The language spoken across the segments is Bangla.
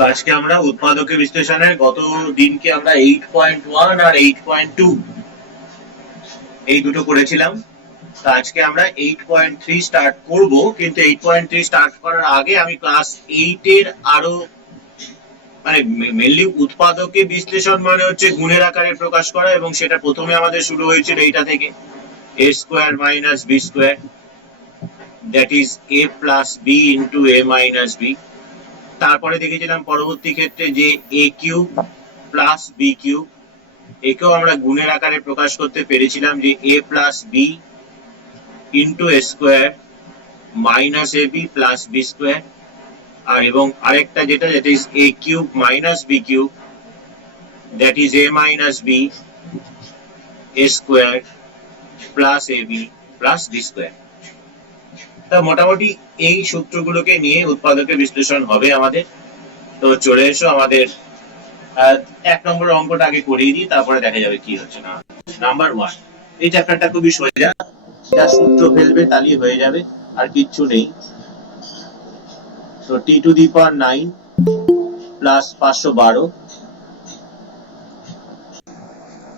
তো আজকে আমরা উৎপাদকের বিশ্লেষণের গত দিনকে আমরা 8.1 আর 8.2 এই দুটো করেছিলাম। তো আজকে আমরা 8.3 স্টার্ট করব, কিন্তু 8.3 স্টার্ট করার আগে আমি ক্লাস 8 এর আরো মানে মেনলি উৎপাদকের বিশ্লেষণ মানে হচ্ছে গুণের আকারে প্রকাশ করা, এবং সেটা প্রথমে আমাদের শুরু হয়েছিল এইটা থেকে a square minus b square, that is a plus b into a minus b। তারপরে দেখেছিলাম পরবর্তী ক্ষেত্রে যে a cube plus b cube, একেও আমরা গুণের আকারে প্রকাশ করতে পেরেছিলাম যে a plus b into a square minus ab plus b square. আর এবং আরেকটা যেটা is a cube minus b cube, that is a minus b a square plus ab plus b square. তা মোটামুটি এই সূত্রগুলোকে নিয়ে উৎপাদকের বিশ্লেষণ হবে আমাদের। তো চলে এসো, আমাদের 1 নম্বর অঙ্কটা আগে করিয়ে দিই, তারপরে দেখা যাবে কি হচ্ছে না। নাম্বার 1, এই চ্যাপ্টারটা খুবই সোজা, যা সূত্র ফেলবে তাহলেই হয়ে যাবে, আর কিচ্ছু নেই। তো t to the power 9 plus 512,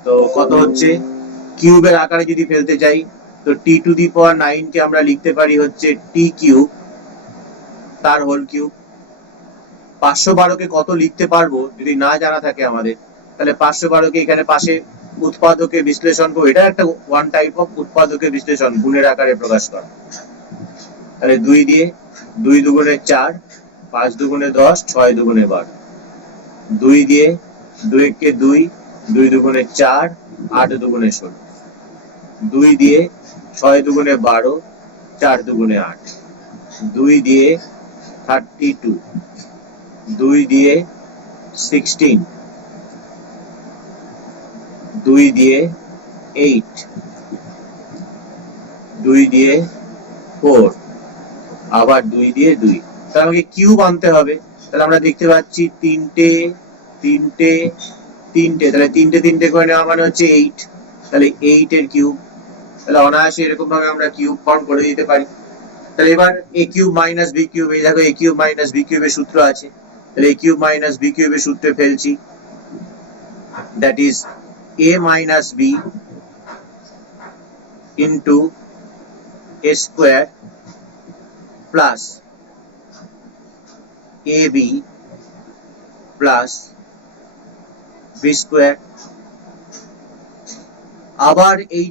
তো কত হচ্ছে কিউবের আকারে যদি ফেলতে চাই তো t টু দি পাওয়ার 9 কে আমরা লিখতে পারি হচ্ছে t কিউব তার হোল কিউব। 512 কে কত লিখতে পারবো যদি না জানা থাকে আমাদের, তাহলে 512 কে এখানে পাশে উৎপাদকের বিশ্লেষণ করবো। এটা একটা ওয়ান টাইপ অফ উৎপাদকের বিশ্লেষণ, গুণের আকারে প্রকাশ করা। তাহলে 2 দিয়ে 2 দুগুণে 4, 5 দুগুণে 10, 6 দুগুণে 12, 2 দিয়ে 2 কে 2, 2 দুগুণে 4, 8 দুগুণে 16, 2 দিয়ে 6 দুগুণে 12, 4 দুগুণে 8, 2 দিয়ে 32, 2 দিয়ে 16, 2 দিয়ে 8, 2 দিয়ে 4, আবার 2 দিয়ে 2। তাহলে আমাকে কিউব আনতে হবে। তাহলে আমরা দেখতে পাচ্ছি 3টে 3টে 3টে, তাহলে 3টে 3টে করে নেওয়া মানে হচ্ছে 8, তাহলে 8 এর কিউব। তাহলে অনায়াসে এরকম ভাবে আমরা কিউব ফর্ম করে দিতে পারি। তাহলে এবার a cube minus b cube, এই দেখো a কিউব মাইনাস b কিউবের সূত্র আছে, তাহলে a কিউব মাইনাস b কিউবের সূত্রে ফেলছি, that is a minus b into a square plus ab plus b square. আবার এই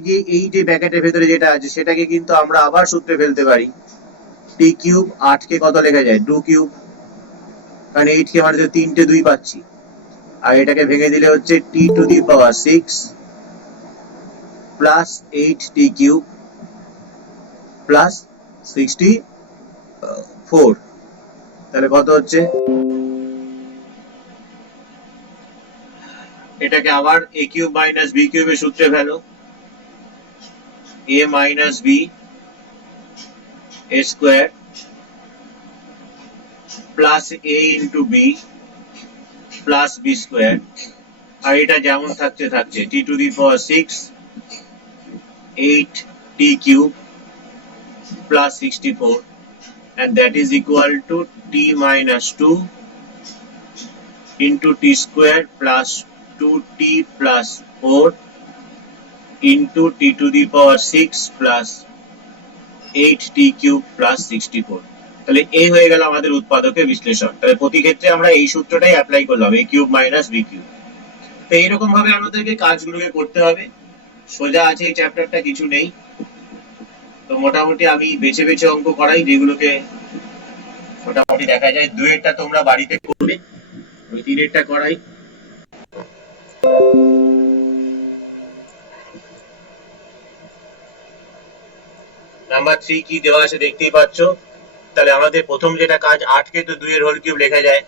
যে ব্র্যাকেটের ভেতরে যেটা আছে সেটাকে কিন্তু আমরা আবার সূত্রে ফেলতে পারি, t কিউব 8 কে কত লেখা যায় 2 কিউব, কারণ 8 কে আমরা 3টে 2 পাচ্ছি, আর এটাকে ভেঙে দিলে হচ্ছে t to the power 6 plus 8t cube plus 64। তাহলে কত হচ্ছে, এটাকে আবার a কিউব মাইনাস b কিউবের সূত্রে ফেলো, a minus b a square plus a into b plus b square. আর এটা যেমন থাকছে থাকছে, t to the power 6 8t cube plus 64, and that is equal to t minus 2 into t square plus 2t plus 4 into t to the power 6 plus 8t cube plus 64। তাহলে এই হয়ে গেল আমাদের উৎপাদকের বিশ্লেষণ। তাহলে প্রতি ক্ষেত্রে আমরা এই সূত্রটাই অ্যাপ্লাই করলাম, a cube minus b cube. তো এইরকম ভাবে আমাদেরকে কাজগুলোকে করতে হবে, সোজা আছে এই চ্যাপ্টারটা, কিছু নেই। তো মোটামুটি আমি বেছে বেছে অঙ্ক করাই যেগুলোকে মোটামুটি দেখা যায়। 2 এরটা তোমরা বাড়িতে করবে, ওই 3 এরটা করাই। নাম্বার 3 কি দেওয়া আছে দেখতেই পাচ্ছ। তাহলে আমাদের প্রথম যেটা কাজ, 8 কে তো 2 এর হোল কিউব লেখা যায়,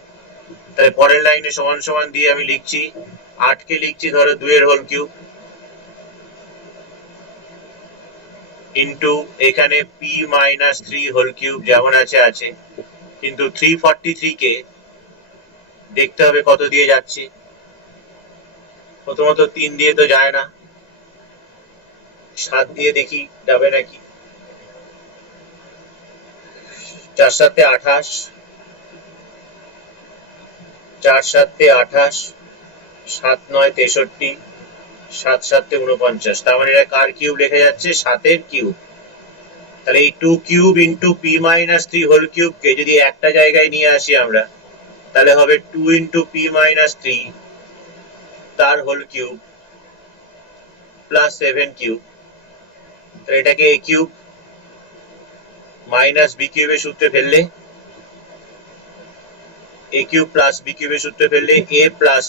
তাহলে পরের লাইনে সমান সমান দিয়ে আমি লিখছি 8 কে লিখছি ধরো 2 এর হোল কিউব ইনটু এখানে p মাইনাস 3 হোল কিউব যেমন আছে আছে, কিন্তু 343 কে দেখতে হবে কত দিয়ে যাচ্ছে। প্রথমত 3 দিয়ে তো যায় না, 7 দিয়ে দেখি যাবে নাকি। 4 7 28, 4 7 28, 7 9 63, 7 7 49, তার মানে এটা কার কিউব লেখা যাচ্ছে? 7 এর কিউব। তাহলে এই 2 cube into P minus 3 whole cube কে যদি একটা জায়গায় নিয়ে আসি আমরা, তাহলে হবে 2 ইন্টু পি মাইনাস 3 তার হোল কিউব প্লাস 7 কিউব। তাহলে এটাকে এ কিউব মাইনাস বি কিউবের সূত্রে ফেললে, এ কিউব প্লাস বি কিউবের সূত্রে ফেললে এ প্লাস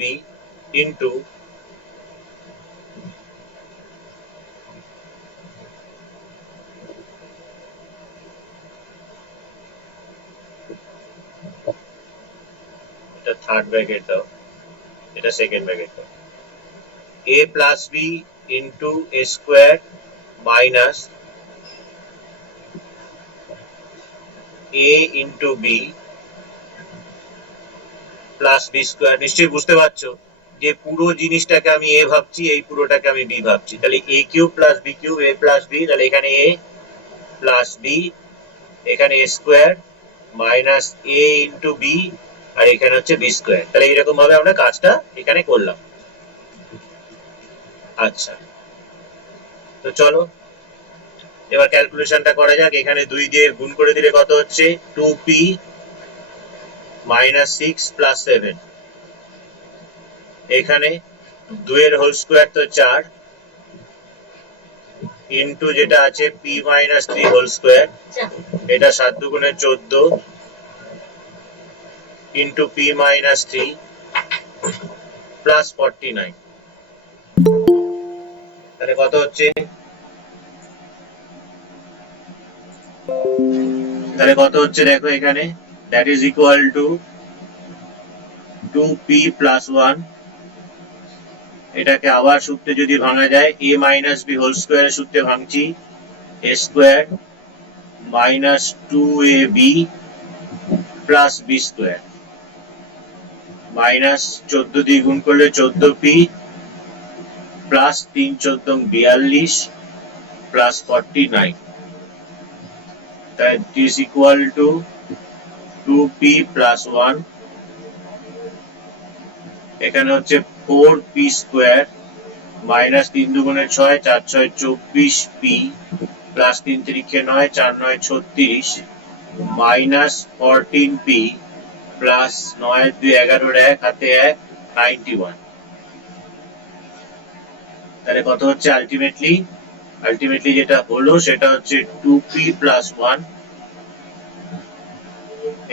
বি ইন্টু এটা থার্ড ব্র্যাকেট দাও, এটা সেকেন্ড ব্র্যাকেট দাও, a plus b into a square minus a into b plus b square। নিশ্চয়ই বুঝতে পারছো যে পুরো জিনিসটাকে আমি a ভাবছি, এই পুরোটাকে আমি b ভাবছি। তাহলে a cube plus b cube a plus b, তাহলে এখানে a প্লাস b, এখানে a square minus a into b, আর এখানে হচ্ছে b স্কোয়ার। তাহলে এরকম ভাবে আমরা কাজটা এখানে করলাম। আচ্ছা, তো চলো এবার ক্যালকুলেশনটা করা যাক। এখানে 2 দিয়ে গুণ করে দিলে কত হচ্ছে? 2p মাইনাস 6 প্লাস 7, এখানে 2 এর হোল স্কোয়ার তো 4 ইন্টু যেটা আছে p মাইনাস 3 হোল স্কোয়ার, এটা 7 দুগুণে 14 ইন্টু p মাইনাস 3 প্লাস 49। তাহলে কত হচ্ছে? দেখো এখানে that is equal two 2p plus 1, এটাকে আবার সূত্রে যদি ভাঙা যায় a মাইনাস b হোল স্কোয়ারের সূত্রে ভাঙছি, a square minus 2ab plus b square minus 14 দিয়ে গুণ করলে 14p plus 3 14 42 plus 49। that is equal to 2p plus 1, এখানে হচ্ছে 4p স্কোয়ার মাইনাস 3 দুগুণে 6 4 6 24p plus 3 3 9 4 9 36 minus 14p plus 9 2 11 1 হাতে 1 91। তাহলে কত হচ্ছে আলটিমেটলি যেটা হলো সেটা হচ্ছে 2p প্লাস 1,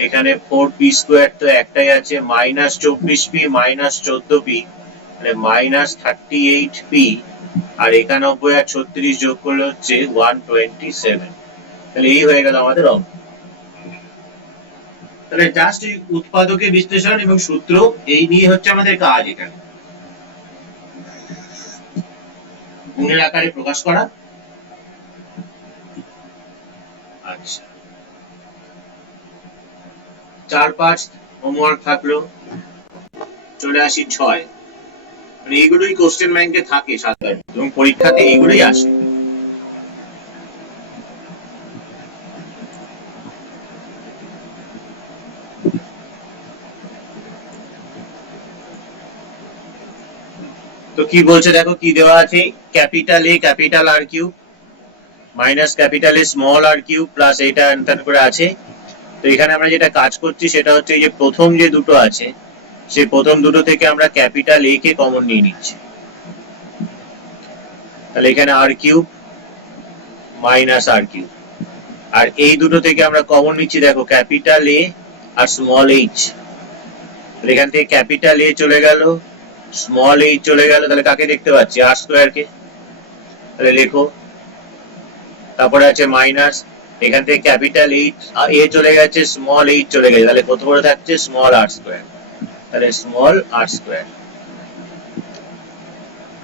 এখানে 4p স্কোয়ার তো একটাই আছে, মাইনাস 24p মাইনাস 14p, মানে মাইনাস 38p, আর 91 আর 36 যোগ করলে হচ্ছে 127। তাহলে এই হয়ে গেল আমাদের অঙ্ক। তাহলে জাস্ট এই উৎপাদকের বিশ্লেষণ এবং সূত্র এই নিয়ে হচ্ছে আমাদের কাজ, এখানে গুণের আকারে প্রকাশ করা। আচ্ছা, 4 5 হোমওয়ার্ক থাকলো। চলে আসি 6, মানে এইগুলোই কোশ্চেন ব্যাংকে থাকে সাধারণত এবং পরীক্ষাতে এইগুলোই আসে। তো কি বলছে দেখো, কি দেওয়া আছে? Capital A capital R cube minus capital A small R cube plus এইটা অ্যান্সার করে আছে। তো এখানে আমরা যেটা কাজ করছি সেটা হচ্ছে এই যে প্রথম যে দুটো আছে, সেই প্রথম দুটো থেকে আমরা ক্যাপিটাল এ কে কমন নিয়ে নিচ্ছি। তাহলে এখানে R cube minus R cube, আর এই দুটো থেকে আমরা কমন নিচ্ছি দেখো ক্যাপিটাল এ আর স্মল এইচ। এখান থেকে ক্যাপিটাল এ চলে গেল, স্মল এইচ চলে গেল, তাহলে কাকে দেখতে পাচ্ছি? আর স্কোয়ার কে। তাহলে লেখো, তারপরে আছে মাইনাস, এখান থেকে ক্যাপিটাল এইচ এ চলে গেছে, স্মল এইচ চলে গেছে, তাহলে কত বড় থাকছে? স্মল আর স্কোয়ার। তাহলে স্মল আর স্কোয়ার।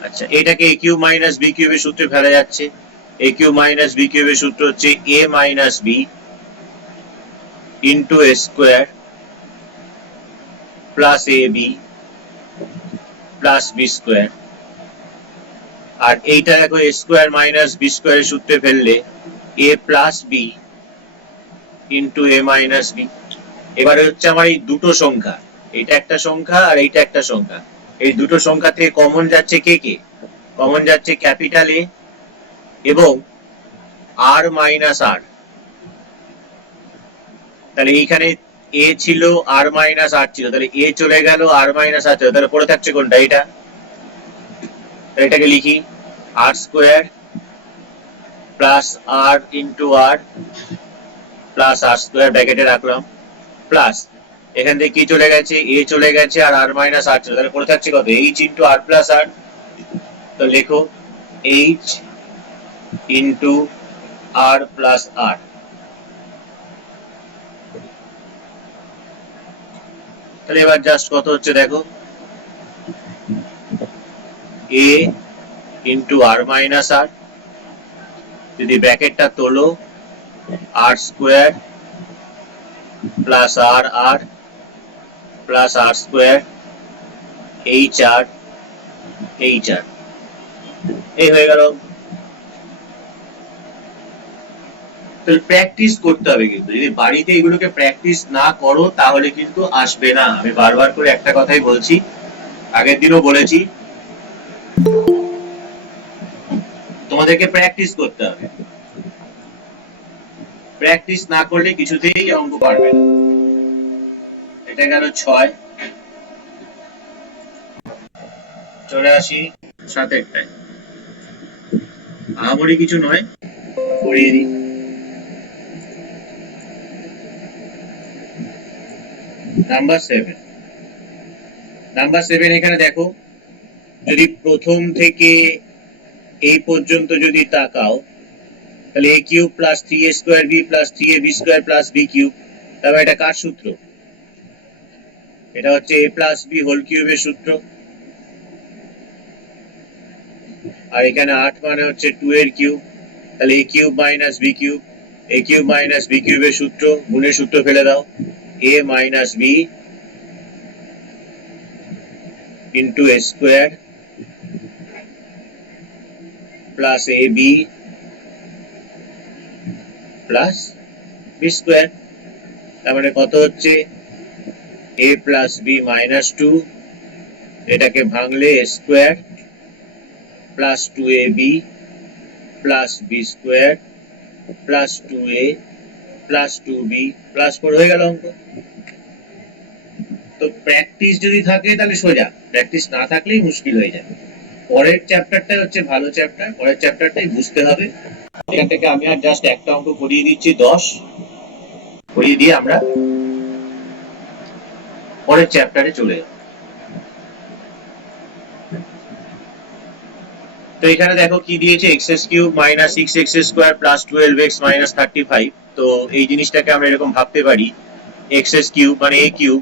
আচ্ছা, এটাকে এ কিউব মাইনাস বি কিউবের সূত্রে ফেলা যাচ্ছে। এ কিউব মাইনাস বি কিউবের সূত্র হচ্ছে এ minus B into A square plus A B plus B square. আর এইটা দেখো এ স্কোয়ার মাইনাস বি স্কোয়ারের সূত্রে ফেললে এ প্লাস বি ইন্টু এ মাইনাস বি। এবারে হচ্ছে আমার এই দুটো সংখ্যা, এটা একটা সংখ্যা আর এইটা একটা সংখ্যা, এই দুটো সংখ্যা থেকে কমন যাচ্ছে কে কে? কমন যাচ্ছে ক্যাপিটাল এ এবং আর মাইনাস আর। তাহলে এইখানে এ ছিল আর মাইনাস আর ছিল, তাহলে এ চলে গেল আর মাইনাস আর ছিল, তাহলে পড়ে থাকছে কোনটা? এটা। এটাকে লিখি আর স্কোয়ার প্লাস আর ইন্টু আর প্লাস আর স্কোয়ার ব্র্যাকেটে রাখলাম, প্লাস এখান থেকে কি চলে গেছে? এ চলে গেছে আর আর মাইনাস আর ছিল, তাহলে পড়ে থাকছে কত? এইচ ইন্টু আর প্লাস আর। তো লেখো এইচ ইন্টু আর প্লাস আর। তাহলে এবার জাস্ট কত হচ্ছে দেখো, এ ইন্টু আর মাইনাস আর, যদি ব্র্যাকেটটা তোলো আর স্কোয়ার প্লাস আর আর প্লাস আর square H R H R, এই হয়ে গেল। প্র্যাকটিস করতে হবে, কিন্তু যদি বাড়িতে এগুলোকে প্র্যাকটিস না করো তাহলে কিন্তু আসবে না। আমি বারবার করে একটা কথাই বলছি, আগের দিনও বলেছি, তোমাদেরকে প্র্যাকটিস করতে হবে। প্র্যাকটিস না করলে কিছুতেই অঙ্ক পারবে না। এটা গেল 6। চলে আসি 7-টায়। আহামরি কিছু নয়, করিয়ে দিই। নাম্বার 7। নাম্বার 7 এখানে দেখো, যদি প্রথম থেকে এই পর্যন্ত যদি তাকাও, তাহলে a cube plus 3a square b plus 3ab square plus b cube, তবে এটা কার সূত্র? এটা হচ্ছে a প্লাস b হোল কিউবের সূত্র। আর এখানে 8 মানে হচ্ছে 2 এর কিউব, তাহলে a cube minus b cube, a cube minus b কিউবের সূত্র, গুণের সূত্র ফেলে দাও, a minus b into a square plus ab plus b square. তার মানে কত হচ্ছে? a প্লাস b মাইনাস 2, এটাকে ভাঙলে a square plus 2ab plus b square plus 2a plus 2b plus 4 হয়ে গেল অঙ্ক। তো প্র্যাকটিস যদি থাকে তাহলে সোজা, প্র্যাকটিস না থাকলেই মুশকিল হয়ে যায়। পরের চ্যাপ্টারটা হচ্ছে ভালো চ্যাপ্টার, পরের চ্যাপ্টারটাই বুঝতে হবে। এখান থেকে আমি আর জাস্ট একটা অঙ্ক করিয়ে দিচ্ছি, 10 করিয়ে দিয়ে আমরা পরের চ্যাপ্টারে চলে যাব। তো এখানে দেখো কি দিয়েছে, x cube minus 6x square plus 12x minus 35। তো এই জিনিসটাকে আমরা এরকম ভাবতে পারি, এক্স কিউব মানে a কিউব,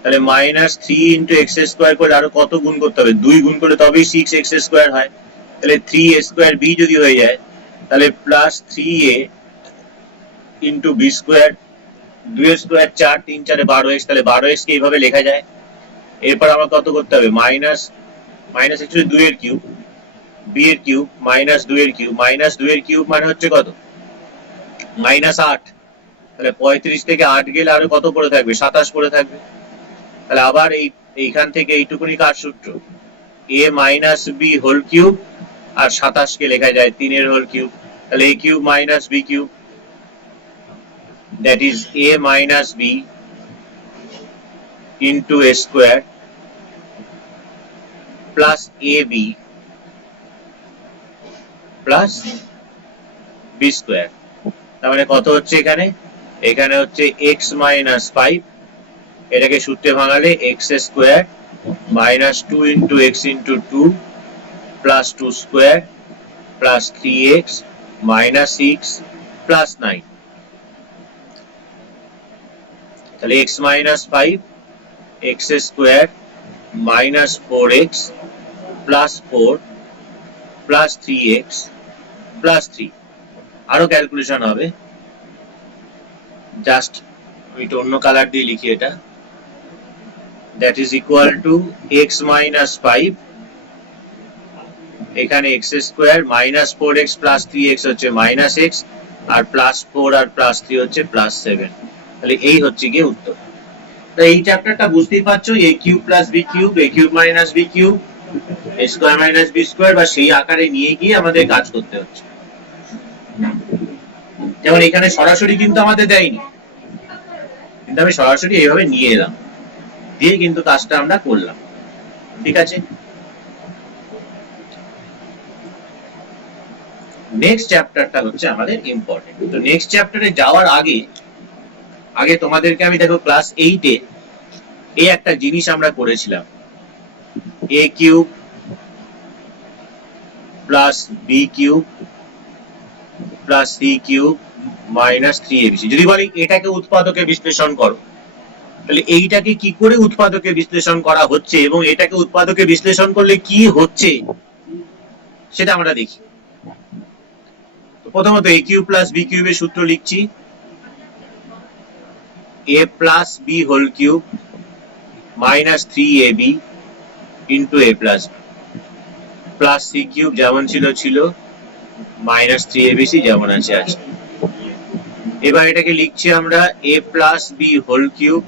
তাহলে মাইনাস 3 ইন্টু এক্স স্কয়ার করে আরো কত গুণ করতে হবে? 2 গুণ করলে তবেই 6x স্কয়ার হয়। তাহলে 3a স্কয়ার b যদি হয়ে যায়, তাহলে plus 3a into b square, 2 এর স্কয়ার 4, 3 4 12x, তাহলে 12x কে এইভাবে লেখা যায়। এরপর আমরা কত করতে হবে? মাইনাস অ্যাকচুয়ালি 2 এর কিউব, b এর কিউব মাইনাস 2 এর কিউব, মাইনাস 2 এর কিউব মানে হচ্ছে কত? মাইনাস 8। তাহলে 35 থেকে 8 গেলে আরো কত পড়ে থাকবে? 27 পড়ে থাকবে। তাহলে আবার এইখান থেকে এইটুকুনি কার সূত্র? a minus b whole cube, আর 27 কে লেখা যায় 3 এর হোল কিউব, তাহলে a cube minus b cube, that is a minus b into a square plus ab plus b square। তার মানে কত হচ্ছে এখানে? এখানে হচ্ছে x minus 5, এটাকে সূত্রে ভাঙালে x square minus 2 into x into 2 plus 2 square plus 3x minus 6 plus 9। তাহলে x minus 5, x square minus 4x plus 4 plus 3x plus 3। আরো ক্যালকুলেশন হবে, জাস্ট আমি একটু অন্য কালার দিয়ে লিখি এটা, that is equal to x minus 5, এখানে x square minus 4x plus 3x হচ্ছে মাইনাস x, আর প্লাস 4 আর প্লাস 3 হচ্ছে প্লাস 7। তাহলে এই হচ্ছে কি উত্তর। তো এই চ্যাপ্টারটা বুঝতেই পারছো, a cube plus b cube, a cube minus b cube, a square minus b square বা সেই আকারে নিয়ে গিয়ে আমাদের কাজ করতে হচ্ছে। যেমন এখানে সরাসরি কিন্তু আমাদের দেয়নি, কিন্তু আমি সরাসরি এইভাবে নিয়ে এলাম, দিয়ে কিন্তু কাজটা আমরা করলাম। ঠিক আছে, নেক্সট চ্যাপ্টারটা হচ্ছে আমাদের ইম্পর্টেন্ট। তো নেক্সট চ্যাপ্টারে যাওয়ার আগে তোমাদেরকে আমি দেখো ক্লাস 8 এ এই একটা জিনিস আমরা করেছিলাম, a cube plus b cube plus c cube minus 3abc। যদি বলি এটাকে উৎপাদকে বিশ্লেষণ করো, তাহলে এইটাকে কি করে উৎপাদকে বিশ্লেষণ করা হচ্ছে এবং এটাকে উৎপাদকে বিশ্লেষণ করলে কি হচ্ছে সেটা আমরা দেখি। তো প্রথমত a কিউব প্লাস b কিউবের সূত্র লিখছি, a plus b whole cube minus 3ab into a plus b plus c cube যেমন ছিল মাইনাস 3abc যেমন আছে। এবার এটাকে লিখছি আমরা a plus b whole cube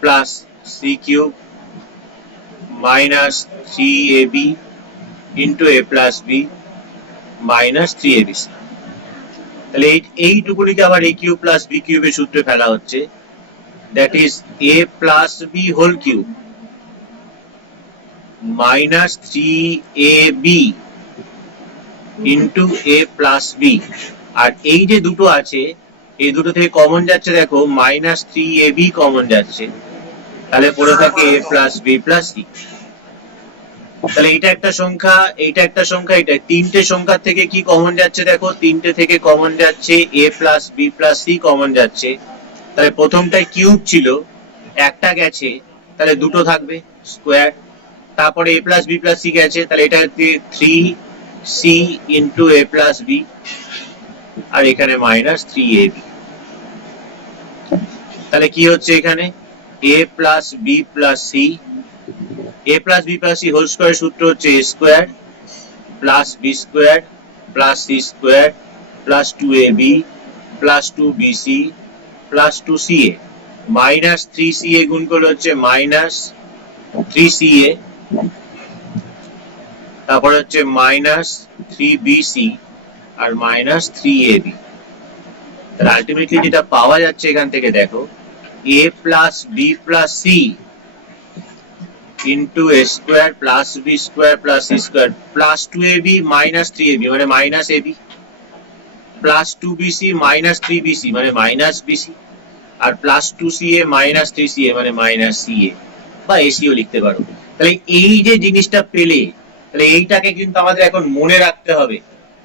plus c cube minus 3ab into a plus b minus 3abc। তাহলে এইটুকুনিকে আবার a কিউব প্লাস b কিউবের সূত্রে ফেলা হচ্ছে, that is a plus b whole cube minus 3ab into a plus b। আর এই যে দুটো আছে এই দুটো থেকে কমন যাচ্ছে, দেখো মাইনাস 3ab কমন যাচ্ছে, তাহলে পড়ে থাকে a plus b plus c। তাহলে এটা একটা সংখ্যা, এইটা একটা সংখ্যা, এটা তিনটে সংখ্যা থেকে কি কমন যাচ্ছে, দেখো তিনটে থেকে কমন যাচ্ছে a plus b plus c common যাচ্ছে। তাহলে প্রথমটায় কিউব ছিল, একটা গেছে, তাহলে দুটো থাকবে স্কোয়ার। তারপরে a plus b plus c গেছে, তাহলে এটা 3c into a plus b, আর এখানে মাইনাস 3ab। তাহলে কি হচ্ছে এখানে a plus b plus c, a plus b plus c whole square সূত্র হচ্ছে a square plus b square plus c square plus 2ab plus 2bc plus 2ca minus 3ca গুণ করলে হচ্ছে মাইনাস 3ca, তারপর হচ্ছে মাইনাস 3bc আর মাইনাস 3ab। তাহলে আলটিমেটলি যেটা পাওয়া যাচ্ছে এখান থেকে দেখো a plus b plus c into a square plus b square plus c square plus 2ab minus 3ab মানে minus ab plus 2bc minus 3bc মানে মাইনাস bc আর প্লাস 2ca মাইনাস 3ca মানে মাইনাস ca বা ac ও লিখতে পারো। তাহলে এই যে জিনিসটা পেলে, তাহলে এইটাকে কিন্তু আমাদের এখন মনে রাখতে হবে।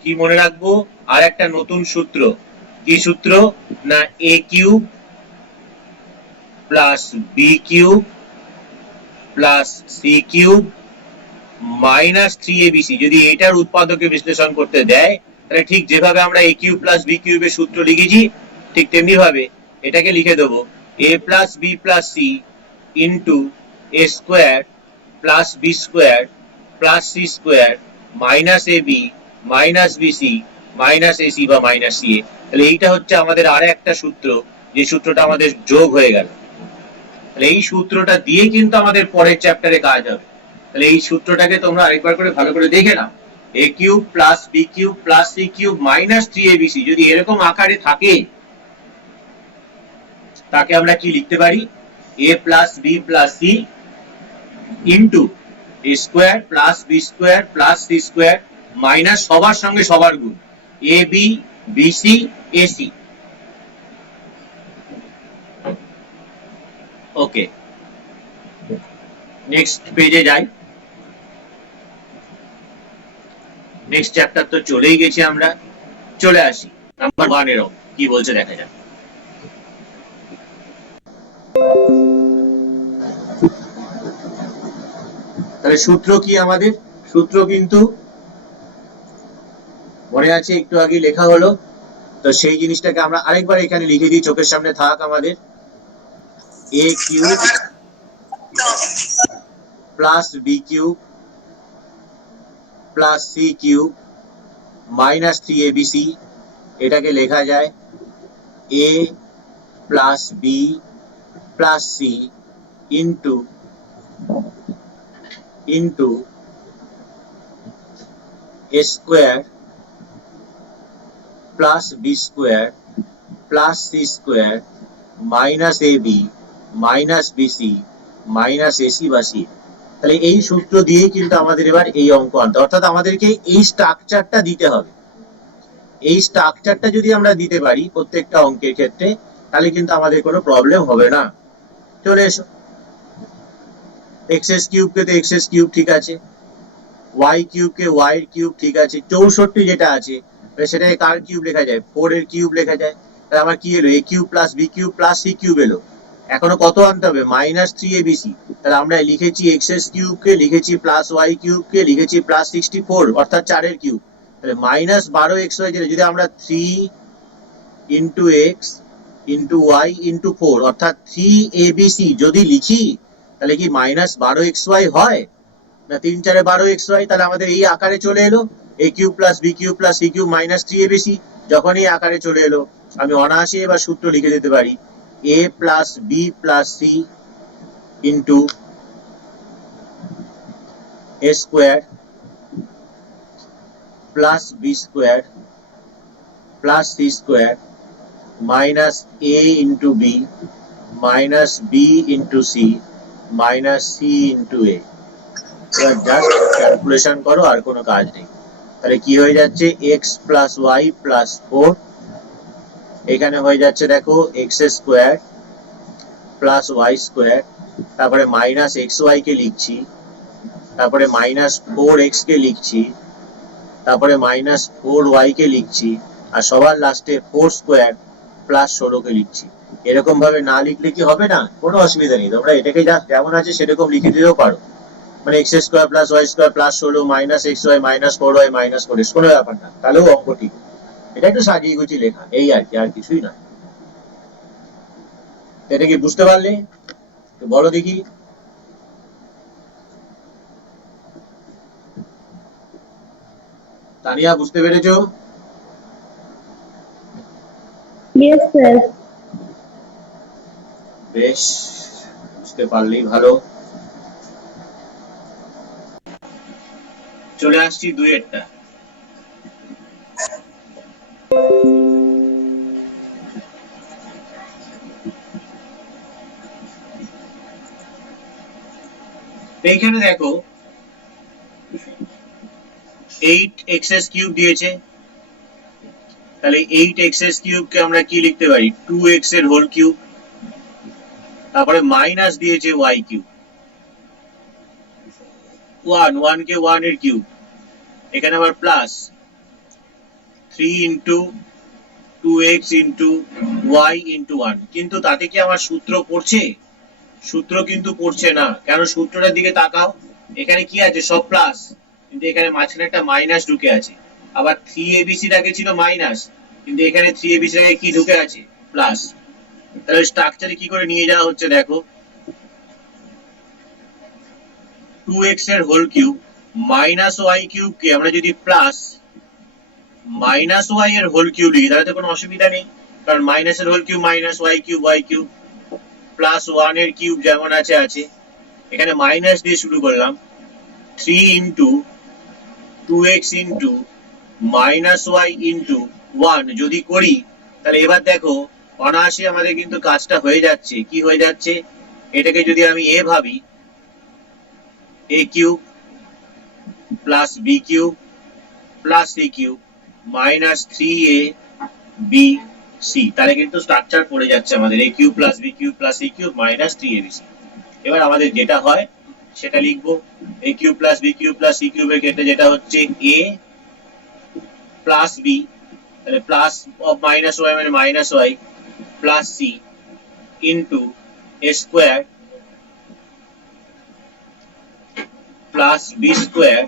কি মনে রাখবো? আর একটা নতুন সূত্র। কি সূত্র? না a cube plus b cube plus c cube minus 3abc। যদি এটার উৎপাদকে বিশ্লেষণ করতে দেয়, তাহলে ঠিক যেভাবে আমরা a কিউব প্লাস b কিউবের সূত্র লিখেছি ঠিক তেমনি ভাবে এটাকে লিখে দেবো a plus b plus c into a square plus b square plus c square minus ab minus bc minus ac বা মাইনাস ca। তাহলে এইটা হচ্ছে আমাদের আর একটা সূত্র, যে সূত্রটা আমাদের যোগ হয়ে গেল। তাহলে এই সূত্রটা দিয়ে কিন্তু আমাদের পরের চ্যাপ্টারে কাজ হবে। তাহলে এই সূত্রটাকে তোমরা আরেকবার করে ভালো করে দেখে নাও, a cube plus b cube plus c cube minus 3abc যদি এরকম আকারে থাকে, তাকে আমরা কি লিখতে পারি? a plus b plus c into a square plus b square plus c square minus সবার সঙ্গে সবার গুণ ab bc ac। ওকে, নেক্সট পেজে যাই। নেক্সট চ্যাপ্টার তো চলেই গেছি, আমরা চলে আসি নাম্বার 1 এর কি বলছে দেখা যাক। তাহলে সূত্র কি আমাদের? সূত্র কিন্তু মনে আছে, একটু আগে লেখা হলো। তো সেই জিনিসটাকে আমরা আরেকবার এখানে লিখে দিই, চোখের সামনে থাক আমাদের। a cube plus b cube plus C cube minus 3abc, এটাকে লেখা যায় a plus B plus C into a square plus B square plus C square minus ab minus BC minus AC বা সি। তাহলে এই সূত্র দিয়ে কিন্তু আমাদের এবার এই অঙ্ক আনতে, অর্থাৎ আমাদেরকে এই স্ট্রাকচারটা দিতে হবে। এই স্ট্রাকচারটা যদি আমরা দিতে পারি প্রত্যেকটা অঙ্কের ক্ষেত্রে, তাহলে কিন্তু আমাদের কোনো প্রবলেম হবে না। চলে এসো, এক্স এস কিউব কে তো এক্স এস কিউব ঠিক আছে, ওয়াই কিউব কে ওয়াই এর কিউব ঠিক আছে, 64 যেটা আছে সেটাকে কার কিউব লেখা যায়, 4 এর কিউব লেখা যায়। তাহলে আমার কি এলো, A cube plus B cube plus C cube এলো। এখনো কত আনতে হবে, মাইনাস 3abc। তাহলে আমরা লিখেছি এক্স এস কিউব কে, লিখেছি প্লাস ওয়াই কিউব কে, লিখেছি প্লাস 64 অর্থাৎ 4 এর কিউব। তাহলে মাইনাস 12xy, যদি আমরা 3 into X into Y into 4 অর্থাৎ 3abc যদি লিখি, তাহলে কি মাইনাস 12xy হয় না 3 4 12xy? তাহলে আমাদের এই আকারে চলে এলো, a cube plus B cube plus C cube minus 3abc। যখন এই আকারে চলে এলো, আমি অনায়াসে এবার সূত্র লিখে দিতে পারি, a plus B plus C into a square plus B square plus C square minus a into B minus B into C minus C into A. এবার জাস্ট ক্যালকুলেশন করো, আর কোনো কাজ নেই। তাহলে কি হয়ে যাচ্ছে, এক্স প্লাস ওয়াই প্লাস 4, এখানে হয়ে যাচ্ছে দেখো X square plus Y square, তারপরে মাইনাস এক্স ওয়াই কে লিখছি, তারপরে মাইনাস 4x কে লিখছি, তারপরে মাইনাস 4y কে লিখছি, আর সবার লাস্টে 4 স্কোয়ার প্লাস 16 কে লিখছি। এরকম ভাবে না লিখলে কি হবে না, কোনো অসুবিধা নেই, তোমরা এটাকে যা যেমন আছে সেরকম লিখে দিতেও পারো। মানে X square plus Y square plus 16 minus X Y minus 4y minus 4x, কোনো ব্যাপার না, তাহলেও অঙ্ক ঠিক। এটা একটু সাজিয়ে গুছিয়ে লেখা, এই আর কি, আর কিছুই না। এটা কি বুঝতে পারলে, বলো দেখি। তানিয়া বুঝতে পেরেছো? Yes, sir. বেশ, বুঝতে পারলেই ভালো। চলে আসছি দুইয়েরটা। এইখানে দেখো 8x কিউব দিয়েছে, তাহলে 8x কিউব কে আমরা কি লিখতে পারি, 2x এর হোল কিউব। তারপরে মাইনাস দিয়েছে y কিউব, 1 কে 1 এর কিউব, এখানে আবার plus 3 into 2x into y into 1। কিন্তু তাতে কি আমার সূত্র পড়ছে, সূত্র কিন্তু পড়ছে না। কেন, সূত্রটার দিকে তাকাও, এখানে কি আছে, সব প্লাস, কিন্তু এখানে মাঝখানে একটা মাইনাস ঢুকে আছে। আবার 3abc আগে ছিল মাইনাস, কিন্তু এখানে 3abc আগে কি ঢুকে আছে, প্লাস। তাহলে স্ট্রাকচারে কি করে নিয়ে যাওয়া হচ্ছে দেখো, 2x এর whole cube minus y cube কে আমরা যদি প্লাস মাইনাস y এর হোল কিউব লিখি, তাহলে তো কোনো অসুবিধা নেই, কারণ মাইনাস এর whole cube minus y cube plus 1 এর কিউব যেমন আছে আছে। এখানে মাইনাস দিয়ে শুরু করলাম, 3 into 2x into minus y into 1 যদি করি, তাহলে এবার দেখো অনায়াসে আমাদের কিন্তু কাজটা হয়ে যাচ্ছে। কি হয়ে যাচ্ছে, এটাকে যদি আমি a ভাবি, a cube plus b cube plus c cube minus 3ab c, তাহলে কিন্তু স্ট্রাকচার পড়ে যাচ্ছে আমাদের a cube plus b cube plus c cube minus 3abc। এবার আমাদের যেটা হয় সেটা লিখবো, a cube plus b cube plus c কিউবের ক্ষেত্রে যেটা হচ্ছে a প্লাস b, তাহলে প্লাস মাইনাস y মানে minus y plus c into a square plus b square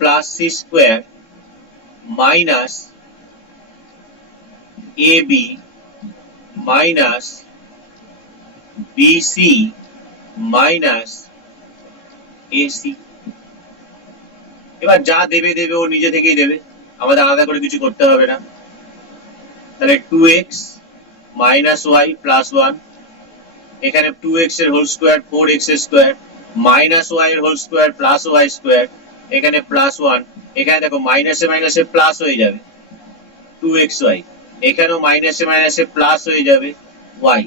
plus c square minus ab minus bc minus ac। এবার যা দেবে দেবে ও নিজে থেকেই দেবে, আমাদের আলাদা করে কিছু করতে হবে না। তাহলে 2x minus Y plus one, এখানে 2x এর হোল স্কোয়ার 4x এর স্কোয়ার মাইনাস ওয়াই এর whole square plus Y square, এখানে প্লাস ওয়ান, এখানে দেখো মাইনাসে মাইনাসে প্লাস হয়ে যাবে 2xy, এখানেও মাইনাসে মাইনাসে প্লাস হয়ে যাবে y,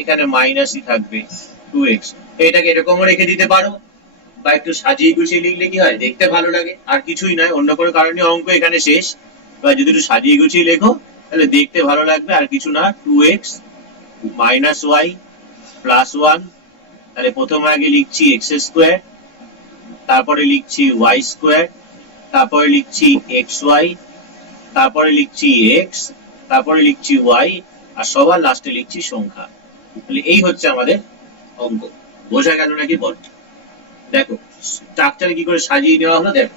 এখানে মাইনাসই থাকবে 2x। এটাকে এরকমও রেখে দিতে পারো, বা একটু সাজিয়ে গুছিয়ে লিখলে কি হয়, দেখতে ভালো লাগে, আর কিছুই নয়, অন্য কোনো কারণে অঙ্ক এখানে শেষ। বা যদি একটু সাজিয়ে গুছিয়ে লেখো তাহলে দেখতে ভালো লাগবে, আর কিছু না, 2x minus Y plus one. তাহলে প্রথমে আগে লিখছি এক্স স্কোয়ার, তারপরে লিখছি ওয়াই স্কোয়ার, তারপরে লিখছি এক্স ওয়াই, তারপরে লিখছি এক্স, তারপরে লিখছি ওয়াই, আর সবার লাস্টে লিখছি সংখ্যা। তাহলে এই হচ্ছে আমাদের অঙ্ক। বোঝা গেল নাকি বল? দেখো স্ট্রাকচার কি করে সাজিয়ে নেওয়া হলো দেখো,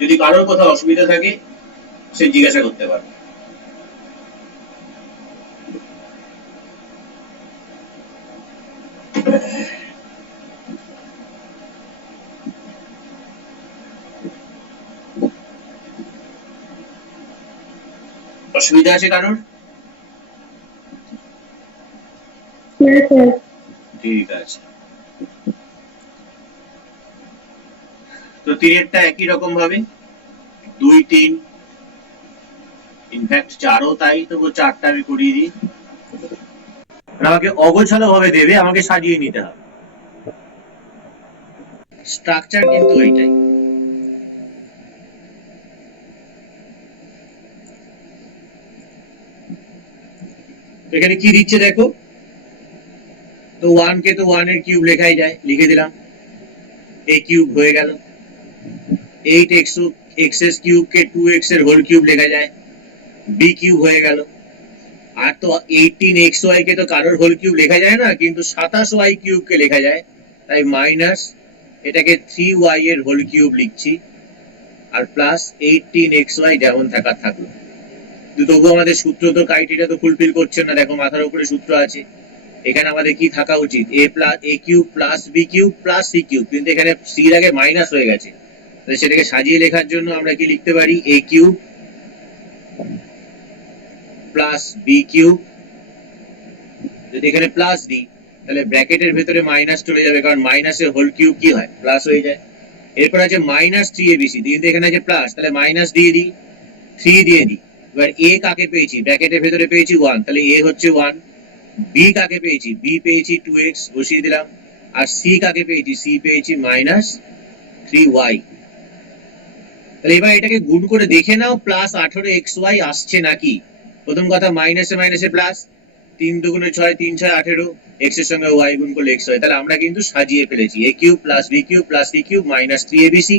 যদি কারোর কোথাও অসুবিধা থাকে সে জিজ্ঞাসা করতে পারে। অসুবিধা আছে কারোর? না স্যার। ঠিক আছে, তো তিনেরটা একই রকম ভাবে 2 3, ইনফ্যাক্ট 4ও তাই, তবু 4টা আমি করিয়ে দিই। আমাকে অগোছালো ভাবে দেবে, আমাকে সাজিয়ে নিতে হবে। স্ট্রাকচার কিন্তু এইটাই। এখানে কি দিচ্ছে দেখো, তো 1 কে তো 1 এর কিউব লেখাই যায়, লিখে দিলাম, a কিউব হয়ে গেল। 8x এর কিউব কে 2x এর হোল কিউব লেখা যায়, b কিউব হয়ে গেল। আর তো 18xy কে তো কারোর হোল কিউব লেখা যায় না, কিন্তু 27y কিউব কে লেখা যায়, তাই মাইনাস এটাকে 3y এর হোল কিউব লিখছি, আর প্লাস 18xy যেমন থাকার থাকলো। তবু আমাদের সূত্র তো ক্রাইটেরিয়া তো ফুলফিল করছে না, দেখো মাথার উপরে সূত্র আছে, এখানে আমাদের কি থাকা উচিত, a cube plus b cube plus c cube, কিন্তু এখানে c এর আগে মাইনাস হয়ে গেছে, তাহলে সেটাকে সাজিয়ে লেখার জন্য আমরা কি লিখতে পারি, a cube plus b cube, যদি এখানে প্লাস দিই তাহলে ব্র্যাকেটের ভেতরে মাইনাস চলে যাবে, কারণ মাইনাসের হোল কিউব কি হয়, প্লাস হয়ে যায়। এরপর আছে মাইনাস 3abc, কিন্তু এখানে আছে প্লাস, তাহলে মাইনাস দিয়ে দিই, 3 দিয়ে দিই। এবার a কাকে পেয়েছি, ব্র্যাকেটের ভেতরে পেয়েছি 1, তাহলে a হচ্ছে 1। b কাকে পেয়েছি, b পেয়েছি 2x, বসিয়ে দিলাম। আর c কাকে পেয়েছি, c পেয়েছি মাইনাস 3y। তাহলে এবার এটাকে গুণ করে দেখে নাও প্লাস 18xy আসছে নাকি। প্রথম কথা, মাইনাসে মাইনাসে প্লাস, 3 দুগুণে 6, 3 6 18, x এর সঙ্গে y গুণ করলে x হয়, তাহলে আমরা কিন্তু সাজিয়ে ফেলেছি, a cube plus b cube plus c cube minus 3abc।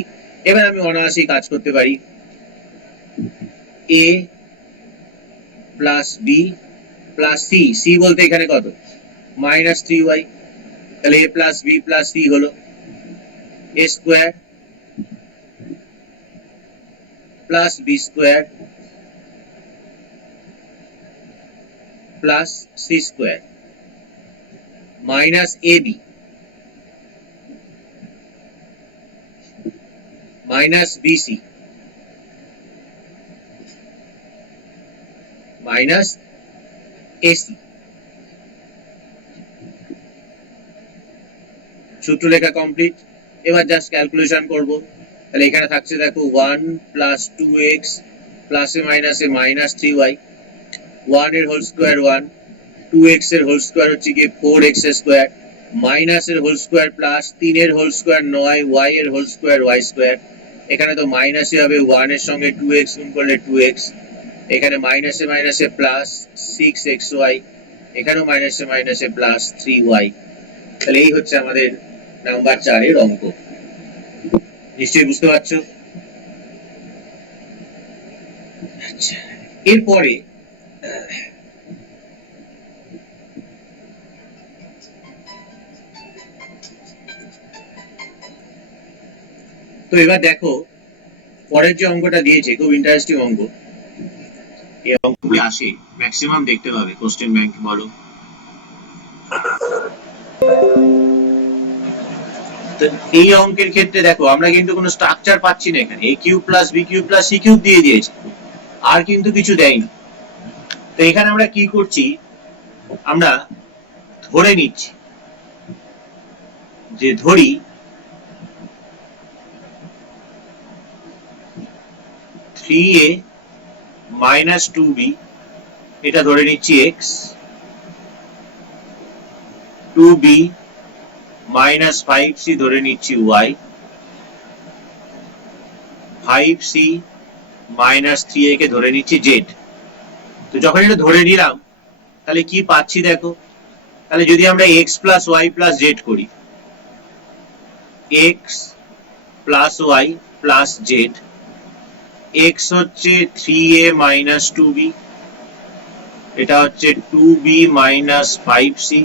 এবার আমি অনায়াসেই কাজ করতে পারি, a plus b plus c, c বলতে এখানে কত, মাইনাস 3y, তাহলে a plus b plus c হলো a square plus b square plus c square minus ab minus bc minus ac। সূত্র লেখা কমপ্লিট, এবার জাস্ট ক্যালকুলেশন করব। তাহলে এখানে থাকছে দেখো 1 প্লাস 2x প্লাসে মাইনাসে মাইনাস 3y, 1 এর হোল স্কোয়ার 1, 2x এর হোল স্কোয়ার হচ্ছে গিয়ে 4x স্কোয়ার, মাইনাস এর হোল স্কোয়ার প্লাস 3 এর হোল স্কোয়ার 9, y এর হোল স্কোয়ার y স্কোয়ার, এখানে তো মাইনাসই হবে, 1 এর সঙ্গে 2x গুণ করলে 2x, এখানে মাইনাসে মাইনাসে প্লাস 6xy, এখানেও মাইনাসে মাইনাসে প্লাস 3y। তাহলে এই হচ্ছে আমাদের নাম্বার 4 এর অঙ্ক। নিশ্চয়ই বুঝতে পারছো? আচ্ছা, এরপরে তো এবার দেখো পরের যে অঙ্কটা দিয়েছে, খুব ইন্টারেস্টিং অঙ্ক। এই অঙ্কগুলি আসে ম্যাক্সিমাম দেখতে পাবে কোশ্চেন ব্যাংক বলো। তো এই অঙ্কের ক্ষেত্রে দেখো আমরা কিন্তু কোনো স্ট্রাকচার পাচ্ছি না, এখানে a cube plus b cube plus c cube দিয়ে দিয়েছে, আর কিন্তু কিছু দেয়নি। তো এখানে আমরা কি করছি, আমরা ধরে নিচ্ছি, যে ধরি three A minus two B, এটা ধরে নিচ্ছি X, two B minus five C ধরে নিচ্ছি Y, five C minus three A কে ধরে নিচ্ছি জেড। তো যখন এটা ধরে নিলাম তাহলে কি পাচ্ছি দেখো, তাহলে যদি আমরা X plus Y plus Z করি, X plus Y plus Z, X হচ্ছে three A minus two B, এটা হচ্ছে two B minus five C,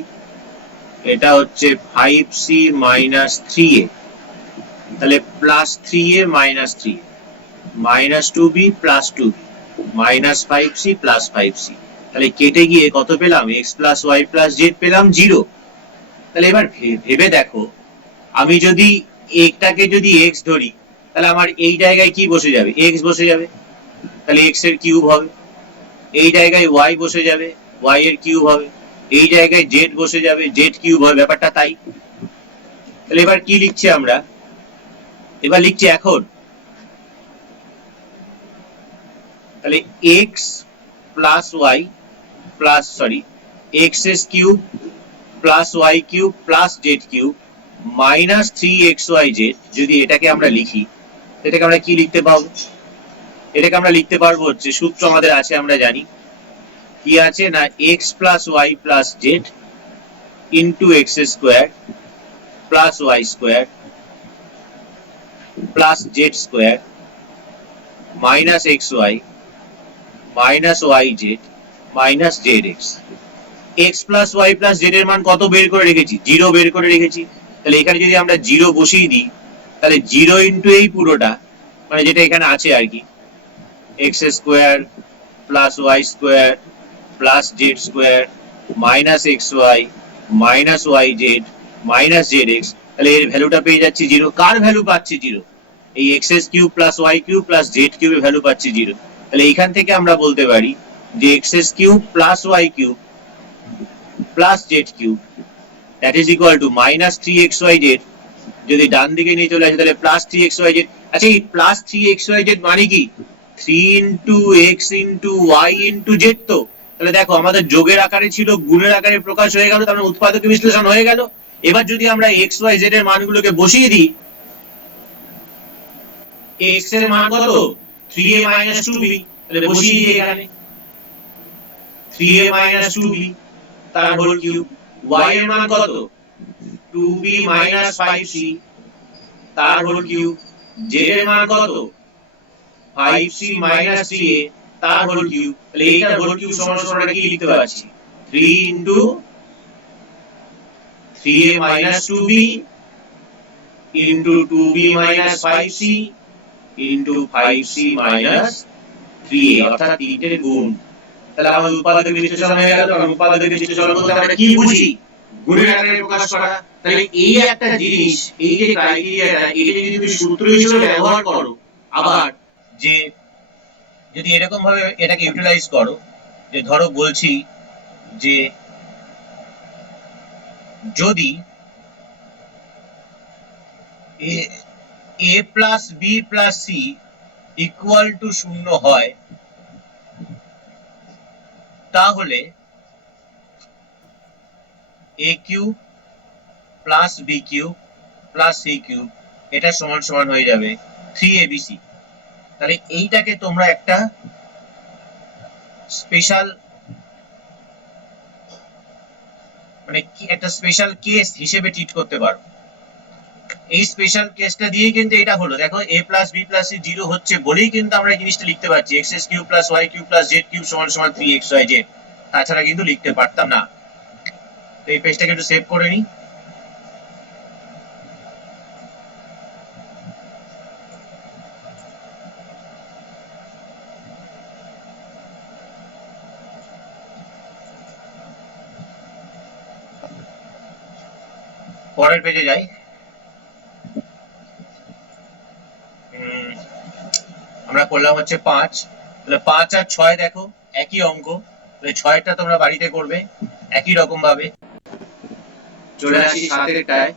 এটা হচ্ছে five C minus three A, তাহলে plus three A minus three A, minus two B plus two B minus five C plus five C, তাহলে কেটে গিয়ে কত পেলাম, X plus Y plus Z পেলাম জিরো। তাহলে এবার ভেবে দেখো, আমি যদি একটাকে যদি এক্স ধরি তাহলে আমার এই জায়গায় কি বসে যাবে, এক্স বসে যাবে, তাহলে এক্স এর কিউব হবে, এই জায়গায় ওয়াই বসে যাবে, ওয়াই এর কিউব হবে, এই জায়গায় জেড বসে যাবে, জেড কিউব হবে, ব্যাপারটা তাই। তাহলে এবার কি লিখছি আমরা, এবার লিখছি এখন, তাহলে X plus Y plus sorry X S cube plus Y cube plus Z cube minus three X Y Z, যদি এটাকে আমরা লিখি, এটাকে আমরা কি লিখতে পাবো, এটাকে আমরা লিখতে পারবো হচ্ছে, সূত্র আমাদের আছে আমরা জানি কি আছে না, X plus Y plus Z into X square plus Y square plus Z square minus X Y minus Y Z minus Z X. X plus Y plus Z এর মান কত বের করে রেখেছি, জিরো বের করে রেখেছি, তাহলে এখানে যদি আমরা জিরো বসিয়ে দিই, তাহলে জিরো ইন্টু এই পুরোটা, মানে যেটা এখানে আছে আর কি, X square plus Y square plus Z square minus X Y minus Y Z minus Z X, তাহলে এর ভ্যালুটা পেয়ে যাচ্ছি জিরো। কার ভ্যালু পাচ্ছি জিরো, এই X S cube plus Y cube plus Z কিউবের ভ্যালু পাচ্ছি জিরো। তাহলে এখান থেকে আমরা বলতে পারি যে X S cube plus Y cube plus Z cube that is equal to minus three X Y Z, যদি ডান দিকে নিয়ে চলে আসে তাহলে plus three X Y Z. আচ্ছা এই plus three X Y Z মানে কি, three into X into Y into Z. তো তাহলে দেখো আমাদের যোগের আকারে ছিল, গুণের আকারে প্রকাশ হয়ে গেল, তার উৎপাদক বিশ্লেষণ হয়ে গেল। এবার যদি আমরা এক্স ওয়াই জেড এর মানগুলোকে বসিয়ে দিই, এক্স এর মান কত, three A minus two B, তাহলে বসিয়ে দিই এখানে three A minus two B তার হোল কিউব, ওয়াই এর মান কত, two B minus five C তার হোল কিউব, জেড এর মান কত, five C minus three A তার হোল কিউব। তাহলে এইটার হোল কিউব সমান সমান কি লিখতে পারছি, three into three A minus two B into two B minus five C into five C minus three A, অর্থাৎ তিনটের গুণ। তাহলে আমাদের উৎপাদক বিশ্লেষণ হয়ে গেল। কারণ উৎপাদক বিশ্লেষণ বলতে আমরা কি বুঝি, গুণের আকারে প্রকাশ করা। তাহলে এই একটা জিনিস, এই যে ক্রাইটেরিয়াটা, এটা যদি তুমি সূত্র হিসেবে ব্যবহার করো, আবার যে যদি এরকম ভাবে এটাকে ইউটিলাইজ করো, যে ধরো বলছি যে যদি a plus B plus C equal to শূন্য হয়, তাহলে a cube plus B cube plus C cube এটা সমান সমান হয়ে যাবে 3abc। তাহলে এইটাকে তোমরা একটা স্পেশাল, মানে একটা স্পেশাল কেস হিসেবে ট্রিট করতে পারো। এই স্পেশাল কেসটা দিয়ে কিন্তু এটা হলো, দেখো a plus B plus C zero হচ্ছে বলেই কিন্তু আমরা এই জিনিসটা লিখতে পারছি, X S cube plus Y cube plus Z cube সমান সমান 3xyz, তাছাড়া কিন্তু লিখতে পারতাম না। তো এই পেজটাকে একটু সেভ করে নিই। পরের পেজে যাই। করলাম হচ্ছে 5, তাহলে 5 আর 6 দেখো একই অঙ্ক, তাহলে 6টা তোমরা বাড়িতে করবে একই রকম ভাবে। চলে আসি 7এরটায়।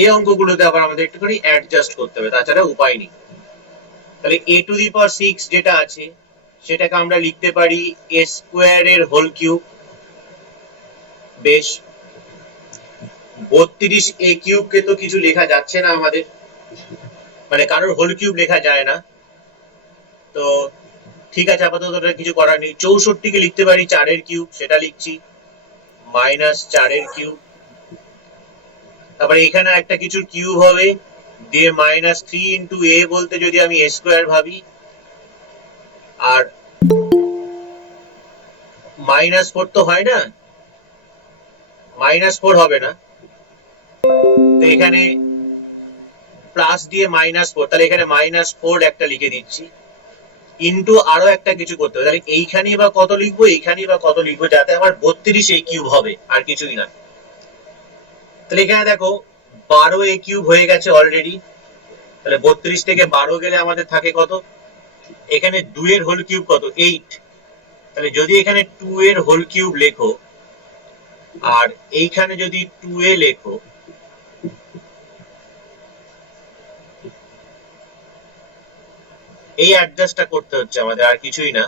এই অঙ্কগুলোতে আবার আমাদের একটুখানি অ্যাডজাস্ট করতে হবে, তাছাড়া উপায় নেই। তাহলে a টু দি পাওয়ার 6 যেটা আছে সেটাকে আমরা লিখতে পারি a স্কয়ার এর হোল কিউব। বেশ, 32 a কিউব কে তো কিছু লেখা যাচ্ছে না আমাদের, মানে কারোর হোল কিউব লেখা যায় না, তো ঠিক আছে আপাতত ওটা কিছু করার নেই। 64 কে লিখতে পারি 4 এর কিউব, সেটা লিখছি মাইনাস 4 এর কিউব। তারপরে এখানে একটা কিছুর কিউব হবে, দিয়ে মাইনাস 3 ইন্টু a বলতে যদি আমি a স্কয়ার ভাবি, আর মাইনাস 4 তো হয় না, মাইনাস 4 হবে না, তো এখানে প্লাস দিয়ে মাইনাস 4, তাহলে এখানে মাইনাস 4 একটা লিখে দিচ্ছি, ইন্টু আরো একটা কিছু করতে হবে। তাহলে এইখানেই বা কত লিখবো, এইখানেই বা কত লিখবো, যাতে আমার 32 a কিউব হবে, আর কিছুই না। তাহলে এখানে দেখো 12 a কিউব হয়ে গেছে অলরেডি, তাহলে 32 থেকে 12 গেলে আমাদের থাকে কত, এখানে 2 এর হোল কিউব কত, 8, তাহলে যদি এখানে 2 এর হোল কিউব লেখো আর এইখানে যদি 2a লেখো, এই অ্যাডজাস্টটা করতে হচ্ছে আমাদের, আর কিছুই না।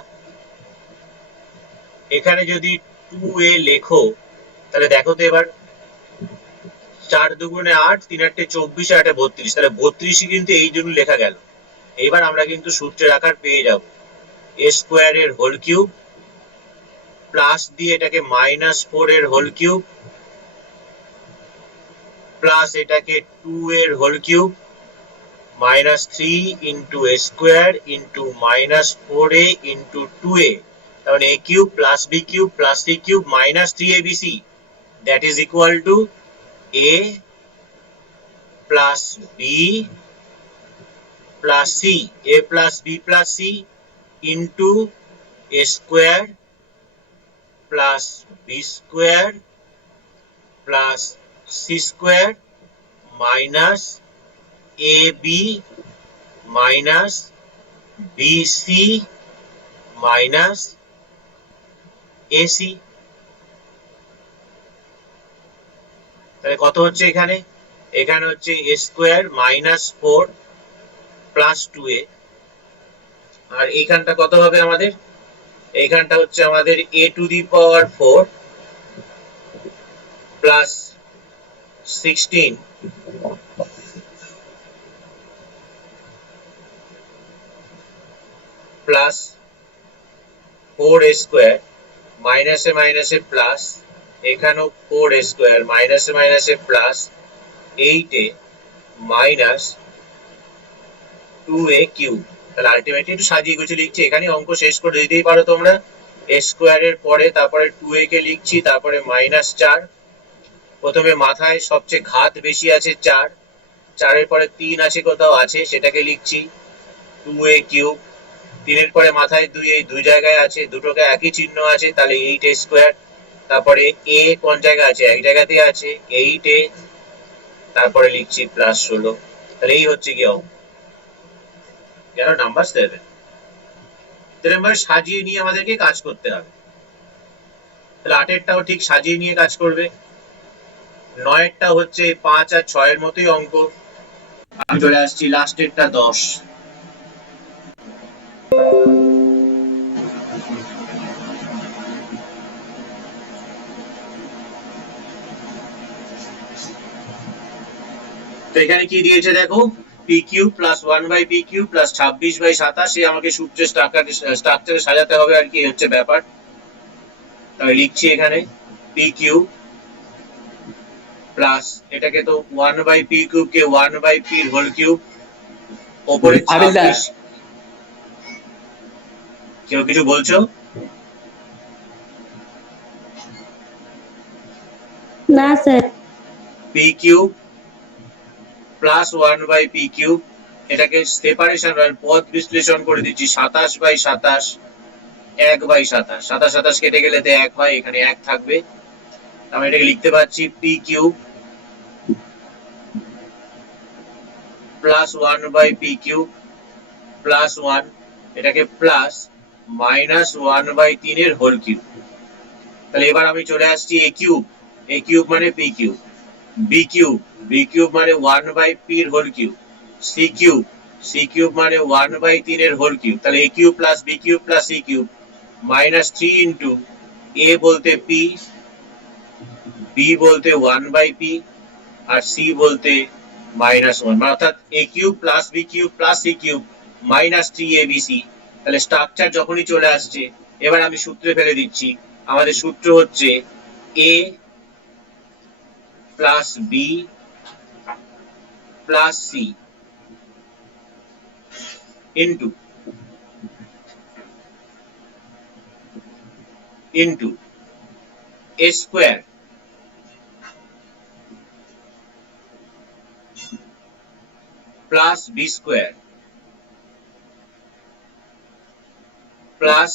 এখানে যদি 2a লেখো তাহলে দেখো তো এবার 4 দুগুণে 8, 3 আটে 24, আর 8 32, তাহলে 32ই কিন্তু এই জন্য লেখা গেল। এবার আমরা কিন্তু সূত্রের আকার পেয়ে যাব, a স্কয়ার এর হোল কিউব প্লাস দিয়ে এটাকে মাইনাস 4 এর হোল কিউব প্লাস এটাকে 2 এর whole cube minus 3 into a square into minus 4a into 2a, তাহলে a cube plus b cube plus c cube minus 3abc, that is equal to a plus b plus c, a plus b plus c into a square plus b square plus c square minus ab minus bc minus ac। তাহলে কত হচ্ছে এখানে, এখানে হচ্ছে a square minus 4 plus 2a, আর এইখানটা কত হবে আমাদের, এইখানটা হচ্ছে আমাদের a two the power 4 plus 16 plus 4a square, মাইনাসে মাইনাসে প্লাস, এখানেও 4a স্কয়ার, মাইনাসে মাইনাসে plus 8a minus 2a cube. তাহলে আলটিমেটলি একটু সাজিয়ে গুছিয়ে লিখছি, এখানে অঙ্ক শেষ করে দিতেই পারো তোমরা। a স্কয়ার এর পরে তারপরে 2a কে লিখছি, তারপরে মাইনাস 4, প্রথমে মাথায় সবচেয়ে ঘাত বেশি আছে 4, 4 এর পরে 3 আছে কোথাও আছে, সেটাকে লিখছি 2a কিউব, 3 এর পরে মাথায় 2, এই দুই জায়গায় আছে, দুটোকে একই চিহ্ন আছে, তাহলে 8a স্কয়ার, তারপরে a কোন জায়গায় আছে, এক জায়গাতে আছে 8a, তারপরে লিখছি প্লাস 16। তাহলে এই হচ্ছে কি অঙ্ক, যারা নাম্বার দেবেন এরকম সাজিয়ে নিয়ে আমাদেরকে কাজ করতে হবে। তাহলে 8এরটাও ঠিক সাজিয়ে নিয়ে কাজ করবে, 9এরটা হচ্ছে 5 আর 6 এর মতোই অঙ্ক। আমি চলে আসছি লাস্টেরটা 10। তো এখানে কি দিয়েছে দেখো, P cube plus 1 by P cube plus 26 by 27, আমাকে সূত্রের স্ট্রাকচারে সাজাতে হবে আর কি, হচ্ছে ব্যাপার। তাহলে লিখছি এখানে পি কিউব প্লাস এটাকে তো 1 বাই পি কিউব কে 1 বাই পি হোল কিউব, উপরে 26, কেউ কিছু বলছো? না sir. P cube plus 1 by P cube, এটাকে সেপারেশন পদ বিশ্লেষণ করে দিচ্ছি, 27 বাই 27, 1 বাই 27, 27 27 কেটে গেলে তো 1 হয়, এখানে 1 থাকবে। আমি এটাকে লিখতে পাচ্ছি P cube plus 1 by P cube plus 1, এটাকে প্লাস মাইনাস 1 বাই 3 এর হোল কিউব। তাহলে এবার আমি চলে আসছি এ কিউব মানে পি কিউব, বি কিউব মানে 1 বাই পি এর হোল কিউব, সি কিউব মানে 1 বাই 3 এর হোল কিউব। তাহলে A cube plus B cube plus C cube minus 3 into A বলতে পি, বি বলতে 1 বাই পি, আর সি বলতে মাইনাস 1, অর্থাৎ A cube plus B cube plus C cube minus 3abc। তাহলে স্ট্রাকচার যখনই চলে আসছে, এবার আমি সূত্রে ফেলে দিচ্ছি। আমাদের সূত্র হচ্ছে A plus B plus C into A square plus B square plus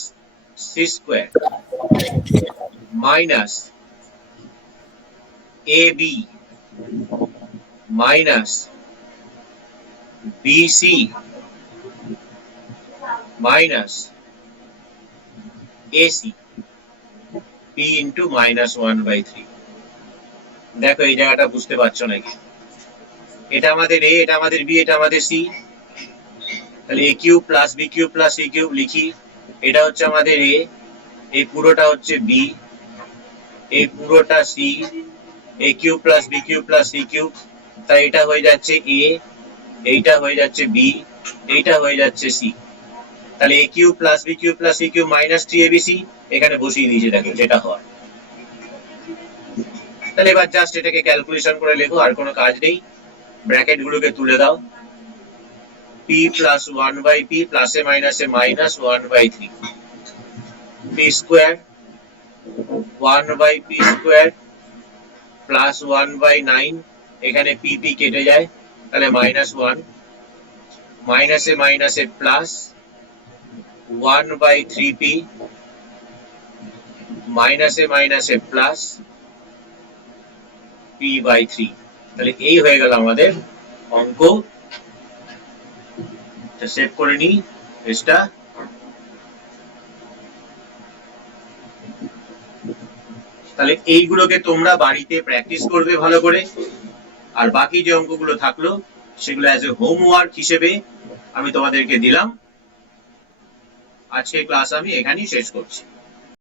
C square minus A B minus B C minus AC P into minus 1/3। দেখো এই জায়গাটা বুঝতে পারছো নাকি? এটা আমাদের এ, এটা আমাদের বি, এটা আমাদের সি। তাহলে A cube plus B cube plus C cube লিখি। এটা হচ্ছে আমাদের এ, এই পুরোটা হচ্ছে বি, এই পুরোটা C, A cube plus B cube plus C cube. তাই এটা হয়ে যাচ্ছে এ, এইটা হয়ে যাচ্ছে বি, এইটা হয়ে যাচ্ছে সি। তাহলে A cube plus B cube plus C cube minus 3abc এখানে বসিয়ে দিয়েছি, দেখো যেটা হয়। তাহলে এবার জাস্ট এটাকে ক্যালকুলেশন করে লেখো, আর কোনো কাজ নেই। ব্র্যাকেট গুলোকে তুলে দাও। p প্লাস 1 বাই p প্লাসে মাইনাসে minus 1/3, p square 1 by p square plus 1/9, এখানে p p কেটে যায়, তাহলে মাইনাস 1, মাইনাসে মাইনাসে প্লাস 1/3p মাইনাসে মাইনাসে প্লাস p/3। তাহলে এই হয়ে গেল আমাদের অঙ্ক। সেভ করে নিই পেজটা। তাহলে এইগুলোকে তোমরা বাড়িতে প্র্যাকটিস করবে ভালো করে, আর বাকি যে অঙ্কগুলো থাকলো সেগুলো অ্যাজ এ হোমওয়ার্ক হিসেবে আমি তোমাদেরকে দিলাম। আজকে ক্লাস আমি এখানেই শেষ করছি।